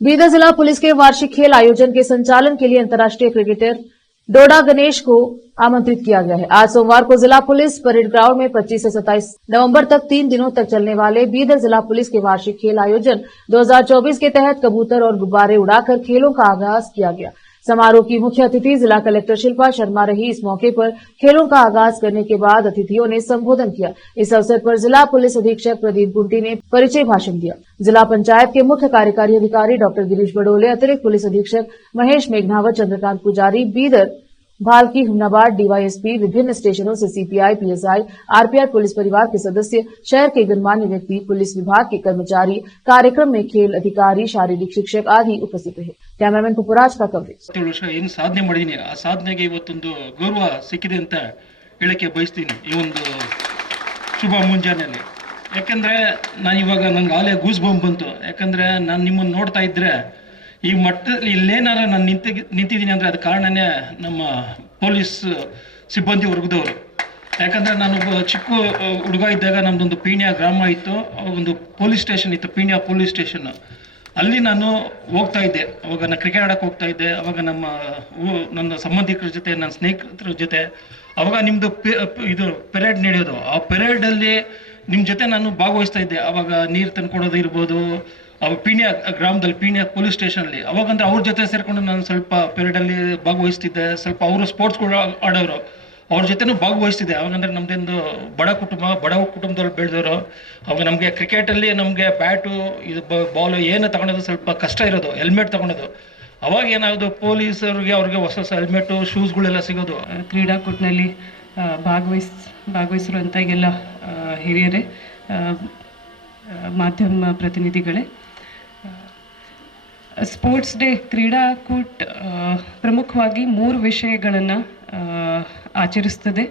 बीदर जिला पुलिस के वार्षिक खेल आयोजन के संचालन के लिए अंतर्राष्ट्रीय क्रिकेटर डोडा गणेश को आमंत्रित किया गया है। आज सोमवार को जिला पुलिस परेड ग्राउंड में 25 से 27 नवंबर तक 3 दिनों तक चलने वाले बीदर जिला पुलिस के वार्षिक खेल आयोजन 2024 के तहत कबूतर और गुब्बारे उड़ाकर खेलों का आगाज किया गया। समारोह की मुख्य अतिथि जिला कलेक्टर शिल्पा शर्मा रही। इस मौके पर खेलों का आगाज करने के बाद अतिथियों ने संबोधन किया। इस अवसर पर जिला पुलिस अधीक्षक प्रदीप गुंटी ने परिचय भाषण दिया। जिला पंचायत के मुख्य कार्यकारी अधिकारी डॉक्टर गिरीश बडोले, अतिरिक्त पुलिस अधीक्षक महेश मेघनावत, चंद्रकांत पुजारी, बीदर, भालकी, हुमनाबाद, डीवाईएसपी, विभिन्न स्टेशनों से सीपीआई, पीएसआई, आरपीआर पुलिस परिवार के सदस्य, शहर के गणमान्य व्यक्ति, पुलिस विभाग के कर्मचारी, कार्यक्रम में खेल अधिकारी, शारीरिक शिक्षक आदि उपस्थित रहे। कैमरामैन पुपराज का कवरेज। ಏನು ಸಾಧನೆ ಮಾಡಿದೀನಿ ಆ ಸಾಧನೆಗೆ ಇವತ್ತೊಂದು ಗೌರವ ಸಿಕ್ಕಿದೆ ಅಂತ ಹೇಳಕ್ಕೆ ಬಯಸ್ತೀನಿ ಈ ಒಂದು ಶುಭ ಮುಂಜಾನೆಯಲ್ಲಿ। ಯಾಕಂದ್ರೆ ನಾನು ಇವಾಗ ನನಗೆ ಆಲೇ ಗೂಸ್ ಬಂಪ್ ಬಂತು। ಯಾಕಂದ್ರೆ ನಾನು ನಿಮ್ಮನ್ನು ನೋಡ್ತಾ ಇದ್ರೆ ಈ ಮಟ್ಟದಲ್ಲಿ ಇಲ್ಲೇನಾರ ನಾನು ನಿಂತಿದ್ದೀನಿ ಅಂದರೆ ಅದು ಕಾರಣನೇ ನಮ್ಮ ಪೊಲೀಸ್ ಸಿಬ್ಬಂದಿ ವರ್ಗದವರು। ಯಾಕಂದರೆ ನಾನೊಬ್ಬ ಚಿಕ್ಕ ಹುಡುಗ ಇದ್ದಾಗ ನಮ್ಮದೊಂದು ಪೀಣ್ಯ ಗ್ರಾಮ ಇತ್ತು, ಒಂದು ಪೊಲೀಸ್ ಸ್ಟೇಷನ್ ಇತ್ತು, ಪೀಣ್ಯ ಪೊಲೀಸ್ ಸ್ಟೇಷನ್। ಅಲ್ಲಿ ನಾನು ಹೋಗ್ತಾ ಇದ್ದೆ, ಅವಾಗ ನಾನು ಕ್ರಿಕೆಟ್ ಆಡೋಕ್ಕೆ ಹೋಗ್ತಾ ಇದ್ದೆ। ಅವಾಗ ನನ್ನ ಸಂಬಂಧಿಕರ ಜೊತೆ, ನನ್ನ ಸ್ನೇಹಿತರ ಜೊತೆ ಅವಾಗ ನಿಮ್ಮದು ಇದು ಪೆರೇಡ್ ನಡೆಯೋದು, ಆ ಪೆರೇಡಲ್ಲಿ ನಿಮ್ಮ ಜೊತೆ ನಾನು ಭಾಗವಹಿಸ್ತಾ ಇದ್ದೆ। ಅವಾಗ ನೀರು ತಂದ್ಕೊಡೋದು ಇರ್ಬೋದು, ಅವಾಗ ಪೀಣ್ಯ ಗ್ರಾಮದಲ್ಲಿ ಪೀಣ್ಯ ಪೊಲೀಸ್ ಸ್ಟೇಷನಲ್ಲಿ ಅವಾಗಂದ್ರೆ ಅವ್ರ ಜೊತೆ ಸೇರಿಕೊಂಡು ನಾನು ಸ್ವಲ್ಪ ಪೆರೇಡಲ್ಲಿ ಭಾಗವಹಿಸ್ತಿದ್ದೆ। ಸ್ವಲ್ಪ ಅವರು ಸ್ಪೋರ್ಟ್ಸ್ ಕೂಡ ಆಡೋರು, ಅವ್ರ ಜೊತೆನೂ ಭಾಗವಹಿಸ್ತಿದ್ದೆ। ಅವಾಗಂದ್ರೆ ನಮ್ಮದೊಂದು ಬಡ ಕುಟುಂಬದಲ್ಲಿ ಬೆಳೆದವರು। ಅವಾಗ ನಮಗೆ ಕ್ರಿಕೆಟಲ್ಲಿ ನಮಗೆ ಬ್ಯಾಟು, ಇದು ಬಾಲು ಏನು ತಗೊಳೋದು ಸ್ವಲ್ಪ ಕಷ್ಟ ಇರೋದು, ಹೆಲ್ಮೆಟ್ ತಗೊಳೋದು। ಅವಾಗ ಏನಾಗೋದು, ಪೊಲೀಸರಿಗೆ ಅವ್ರಿಗೆ ಹೊಸ ಹೊಸ ಹೆಲ್ಮೆಟು, ಶೂಸ್ಗಳೆಲ್ಲ ಸಿಗೋದು। ಕ್ರೀಡಾಕೂಟದಲ್ಲಿ ಭಾಗವಹಿಸಿರುವಂಥ ಎಲ್ಲ ಹಿರಿಯರೇ, ಮಾಧ್ಯಮ ಪ್ರತಿನಿಧಿಗಳೇ, ಸ್ಪೋರ್ಟ್ಸ್ ಡೇ ಕ್ರೀಡಾಕೂಟ ಪ್ರಮುಖವಾಗಿ 3 ವಿಷಯಗಳನ್ನು ಆಚರಿಸ್ತದೆ।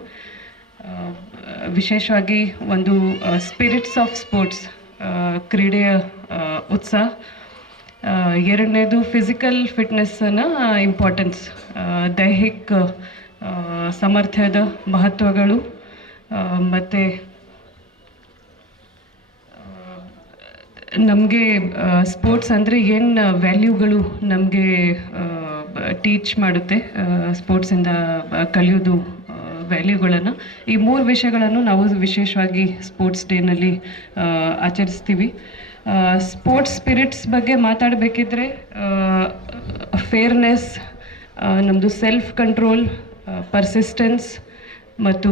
ವಿಶೇಷವಾಗಿ ಒಂದು ಸ್ಪಿರಿಟ್ಸ್ ಆಫ್ ಸ್ಪೋರ್ಟ್ಸ್, ಕ್ರೀಡೆಯ ಉತ್ಸಾಹ, ಎರಡನೇದು ಫಿಸಿಕಲ್ ಫಿಟ್ನೆಸ್ಸನ್ನು ಇಂಪಾರ್ಟೆನ್ಸ್, ದೈಹಿಕ ಸಾಮರ್ಥ್ಯದ ಮಹತ್ವಗಳು, ಮತ್ತು ನಮಗೆ ಸ್ಪೋರ್ಟ್ಸ್ ಅಂದರೆ ಏನು ವ್ಯಾಲ್ಯೂಗಳು ನಮಗೆ ಟೀಚ್ ಮಾಡುತ್ತೆ, ಸ್ಪೋರ್ಟ್ಸಿಂದ ಕಲಿಯೋದು ವ್ಯಾಲ್ಯೂಗಳನ್ನು, ಈ 3 ವಿಷಯಗಳನ್ನು ನಾವು ವಿಶೇಷವಾಗಿ ಸ್ಪೋರ್ಟ್ಸ್ ಡೇನಲ್ಲಿ ಆಚರಿಸ್ತೀವಿ। ಸ್ಪೋರ್ಟ್ಸ್ ಸ್ಪಿರಿಟ್ಸ್ ಬಗ್ಗೆ ಮಾತಾಡಬೇಕಿದ್ರೆ ಫೇರ್ನೆಸ್, ನಮ್ಮದು ಸೆಲ್ಫ್ ಕಂಟ್ರೋಲ್, ಪರ್ಸಿಸ್ಟೆನ್ಸ್ ಮತ್ತು